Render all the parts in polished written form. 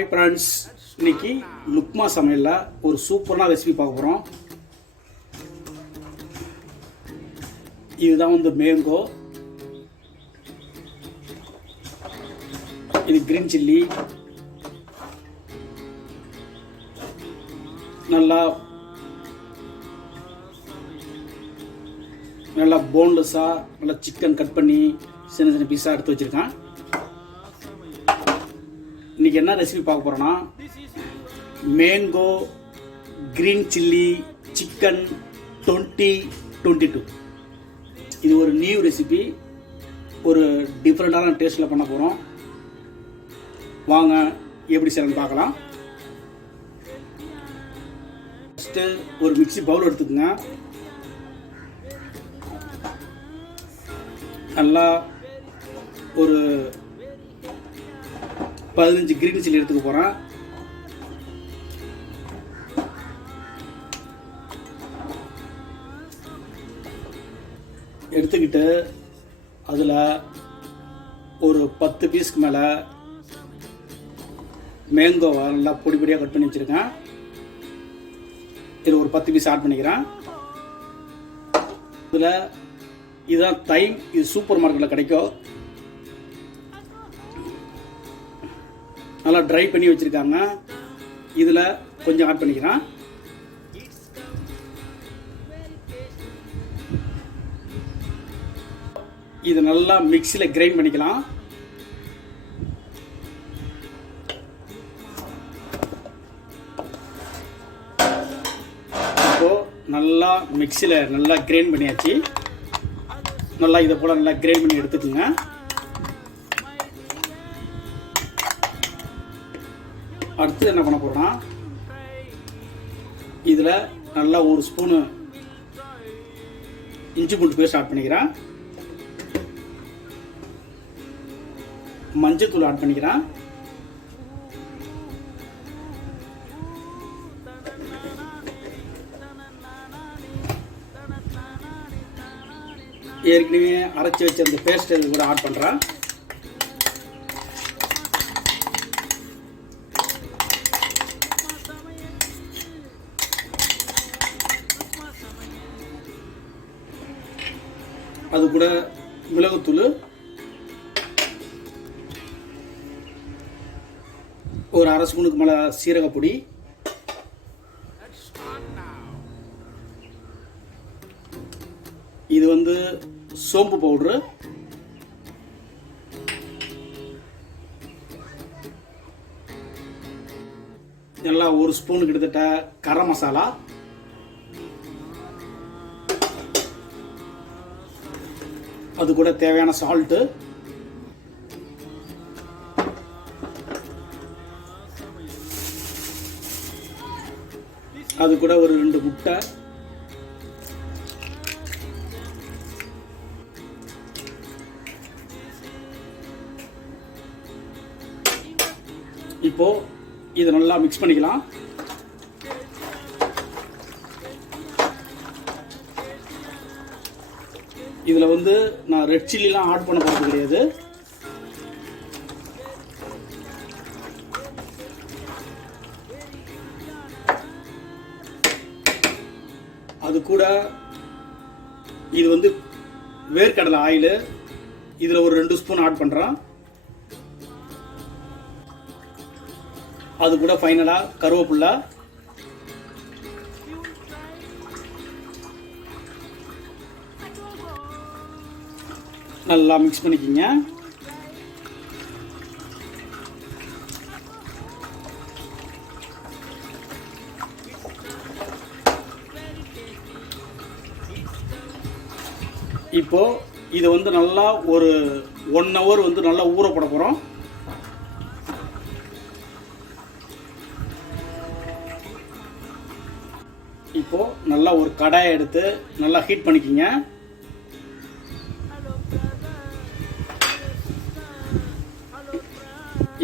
Hi friends, இன்னைக்கு லுக்மா சமையலில் ஒரு சூப்பரான ரெசிபி பார்க்க போகிறோம். இதுதான் மேங்கோ, இது கிரீன் சில்லி. நல்லா போன்லெஸ்ஸாக நல்லா சிக்கன் கட் பண்ணி சின்ன சின்ன பீஸாக எடுத்து வச்சுருக்கேன். இன்றைக்கி என்ன ரெசிபி பார்க்க போகிறோன்னா, மேங்கோ கிரீன் சில்லி சிக்கன் 2022. இது ஒரு நியூ ரெசிபி, ஒரு டிஃப்ரெண்ட்டான டேஸ்ட்டில் பண்ண போகிறோம். வாங்க எப்படி செய்யணும்னு பார்க்கலாம். ஃபஸ்ட்டு ஒரு மிக்ஸி பவுல் எடுத்துக்கோங்க. நல்லா ஒரு 15 கிரீன் சில்லி எடுத்துக்க போகிறேன். எடுத்துக்கிட்டு அதில் ஒரு 10 பீஸ்க்கு மேலே மேங்கோவை நல்லா பொடி பொடியாக கட் பண்ணி வச்சுருக்கேன். இதில் ஒரு 10 பீஸ் ஆட் பண்ணிக்கிறேன். இதில் இதுதான் தைம், இது சூப்பர் மார்க்கெட்டில் கிடைக்கும். நல்லா ட்ரை பண்ணி வச்சுருக்காங்க. இதில் கொஞ்சம் ஆட் பண்ணிக்கிறேன். இது நல்லா மிக்ஸியில் கிரைண்ட் பண்ணிக்கலாம். இப்போ நல்லா மிக்ஸியில் நல்லா கிரைண்ட் பண்ணியாச்சு. நல்லா இதை போல் நல்லா கிரைண்ட் பண்ணி எடுத்துக்கோங்க. அடுத்து என்ன பண்ண போகிறோன்னா, இதில் நல்லா ஒரு ஸ்பூனு இஞ்சி பூண்டு பேஸ்ட் ஆட் பண்ணிக்கிறேன். மஞ்சள் ஆட் பண்ணிக்கிறேன். ஏற்கனவே அரைச்சி வச்ச அந்த பேஸ்ட் இது கூட ஆட் பண்ணுறேன். அது கூட மிளகுத்தூள், ஒரு அரை ஸ்பூனுக்கு மேலே சீரகப்பொடி, இது சோம்பு பவுட்ரு, நல்லா ஒரு ஸ்பூன் கிட்டத்தட்ட கரம் மசாலா, அது கூட தேவையான சால்ட்டு, அது கூட ஒரு 2 முட்டை, இப்போ இதை நல்லா மிக்ஸ் பண்ணிக்கலாம். இதில் நான் ரெட் சில்லிலாம் ஆட் பண்ண போகிறது கிடையாது. அது கூட இது வேர்க்கடலை ஆயில், இதில் ஒரு 2 ஸ்பூன் ஆட் பண்ணுறேன். அது கூட ஃபைனலாக கருவேப்பிலை, நல்லா மிக்ஸ் பண்ணிக்கிங்க. இப்போ இதை நல்லா ஒரு 1 ஹவர் நல்லா ஊற போட போகிறோம். இப்போ நல்லா ஒரு கடாயை எடுத்து நல்லா ஹீட் பண்ணிக்கிங்க.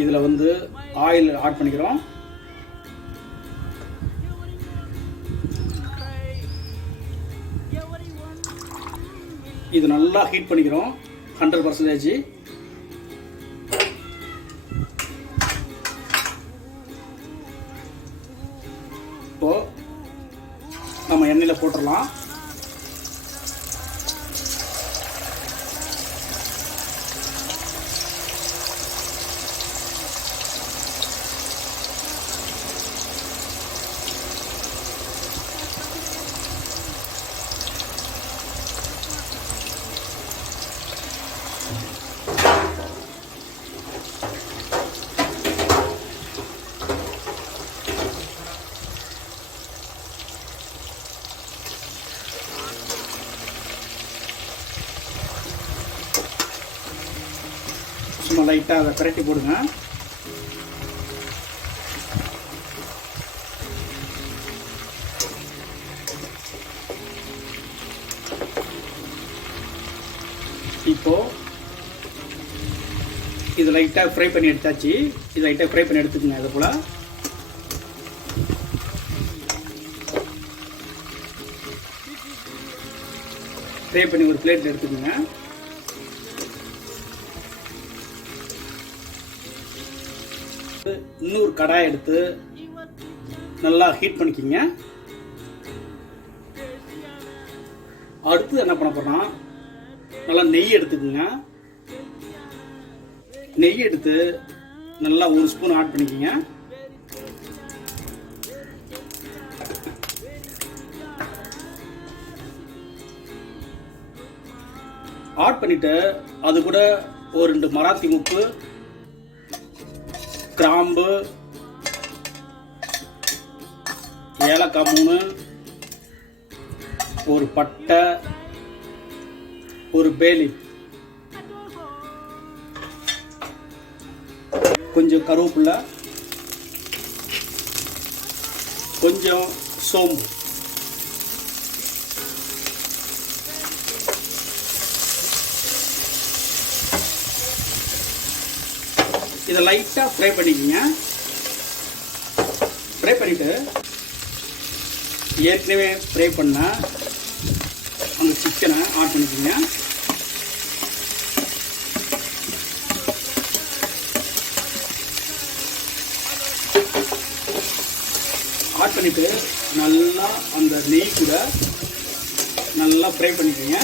இதில் ஆயில் ஆட் பண்ணிக்கிறோம். இது நல்லா ஹீட் பண்ணிக்கிறோம் 100%. நம்ம எண்ணெயில் போட்டுடலாம். சும்மா லைட்டாக அதை பிரட்டி போடுங்க. இப்போ இது லைட்டாக ஃப்ரை பண்ணி எடுத்தாச்சு. இது லைட்டாக ஃப்ரை பண்ணி எடுத்துக்கோங்க. அது போல் ஃப்ரை பண்ணி ஒரு பிளேட்டில் எடுத்துக்கோங்க. இன்னொரு கடாய் எடுத்து நல்லா ஹீட் பண்ணிக்கிங்க. அடுத்து என்ன பண்ண போறோம்னா நல்லா நெய் எடுத்துக்கோங்க. நெய் எடுத்து நல்லா 1 ஸ்பூன் ஆட் பண்ணிக்கிங்க. ஆட் பண்ணிட்டு அது கூட ஒரு 2 மராத்தி முப்பு, கிராம்பு, ஏலக்காய் 3, ஒரு பட்டை, ஒரு பேலி, கொஞ்சம் கருவேப்பிலை, கொஞ்சம் சோம்பு, இதை லைட்டாக ஃப்ரை பண்ணிக்கோங்க. ஃப்ரை பண்ணிவிட்டு ஏற்கனவே ஃப்ரை பண்ண அந்த சிக்கனை ஆட் பண்ணிக்கோங்க. ஆட் பண்ணிவிட்டு நல்லா அந்த நெய் கூட நல்லா ஃப்ரை பண்ணிக்கோங்க.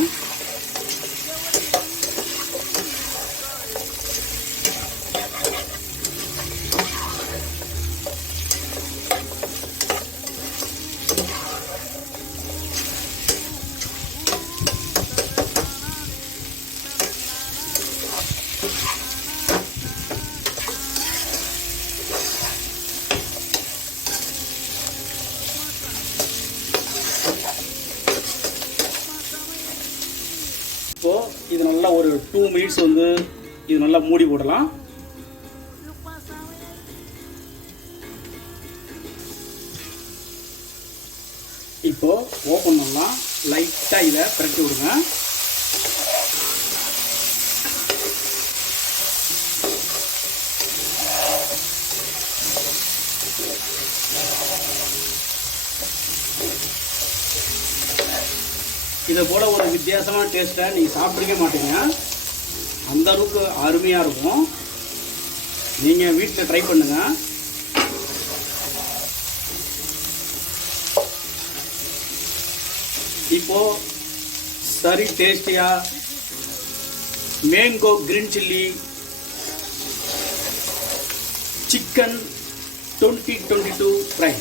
இப்போ இது நல்லா ஒரு 2 மினிட்ஸ் வந்து இது நல்லா மூடி போடலாம். இப்போ ஓப்பன் பண்ணலாம். லைட்டாக இதை பிரட்டி விடுங்க. இதை போல் ஒரு வித்தியாசமான டேஸ்ட்டை நீங்கள் சாப்பிட்ருக்க மாட்டீங்க. அந்த அளவுக்கு அருமையாக இருக்கும். நீங்கள் வீட்டில் ட்ரை பண்ணுங்கள். இப்போது சரி டேஸ்டியாக mango green chilli chicken 2022 fry.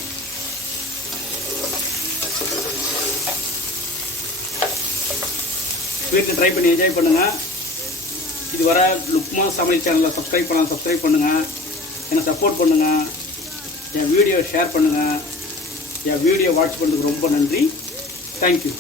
வீட்டில் ட்ரை பண்ணி என்ஜாய் பண்ணுங்கள். இதுவரை லுக்மா சமையல் சேனலில் சப்ஸ்கிரைப் பண்ணுங்கள். என்னை சப்போர்ட் பண்ணுங்கள். என் வீடியோ ஷேர் பண்ணுங்கள். என் வீடியோ வாட்ச் பண்ணுறதுக்கு ரொம்ப நன்றி. தேங்க்யூ.